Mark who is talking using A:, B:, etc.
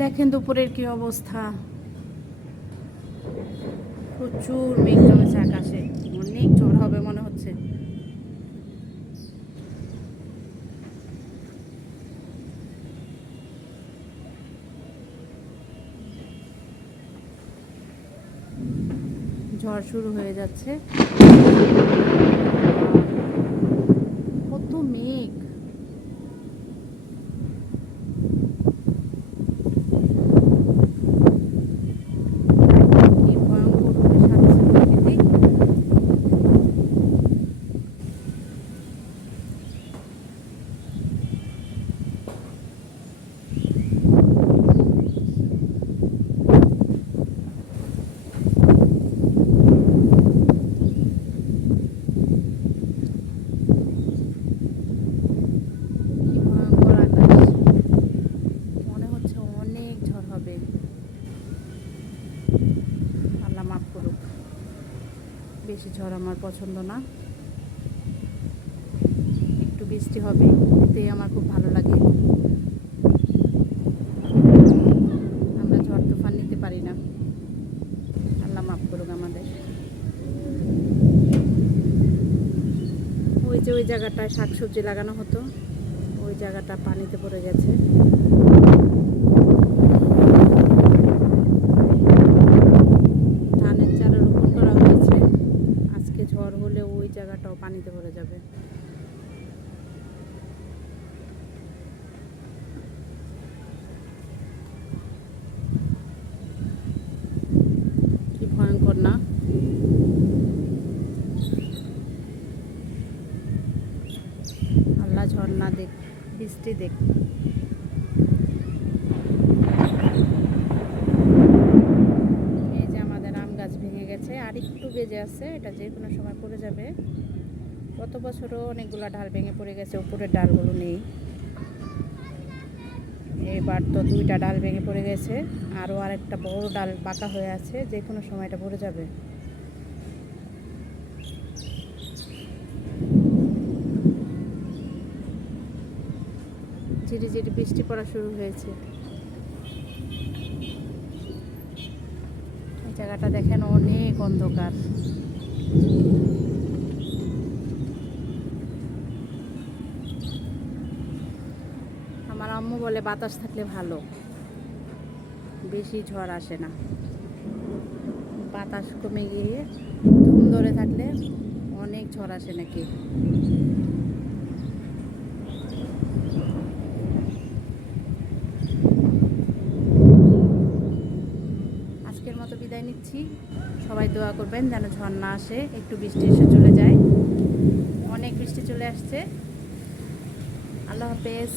A: দেখেন দুপুরের কি অবস্থা। প্রচুর মেঘ জমেছে আকাশে। অনেক ঝড় হবে মনে হচ্ছে। ঝড় শুরু হয়ে যাচ্ছে। কত মেঘ কি ভয়ঙ্কর রূপে সাজছে প্রকৃতি কি ভয়ঙ্কর আকাশ মনে হচ্ছে অনেক ঝড় হবে মাফ করুক। বেশি ঝড় আমার পছন্দ না। একটু বৃষ্টি হবে এতেই আমার খুব ভালো লাগে। আমরা ঝড় তুফান নিতে পারি না। আল্লাহ মাফ করুক আমাদের। ওই যে ওই জায়গাটায় শাকসবজি লাগানো হতো, ওই জায়গাটা পানিতে পড়ে গেছে। জায়গাটাও পানিতে ভরে যাবে। ভয়ঙ্কর না? ঝর্ণা দেখ বৃষ্টি দেখ এই যে আমাদের আম গাছ ভেঙে গেছে আর একটু আছে, এটা যে কোনো সময় পড়ে যাবে। গত বছরও অনেকগুলো ডাল ভেঙে পড়ে গেছে, উপরের ডালগুলো নেই। এবার তো দুইটা ডাল ভেঙে পড়ে গেছে আরও আরেকটা বড় ডাল পাকা হয়ে আছে, যে কোনো সময় এটা পড়ে যাবে। ঝিরি ঝিরি বৃষ্টি পড়া শুরু হয়েছে। জায়গাটা দেখেন, অনেক অন্ধকার। আমার আম্মু বলে, বাতাস থাকলে ভালো। বেশি ঝড় আসে না। বাতাস কমে গিয়ে, ধুম ধরে থাকলে অনেক ঝড় আসে নাকি? মতো বিদায় নিচ্ছি। সবাই দোয়া করবেন যেন ঝর্ণা আসে, একটু বৃষ্টি এসে চলে যায়। অনেক বৃষ্টি চলে আসছে। আল্লাহ হাফেজ।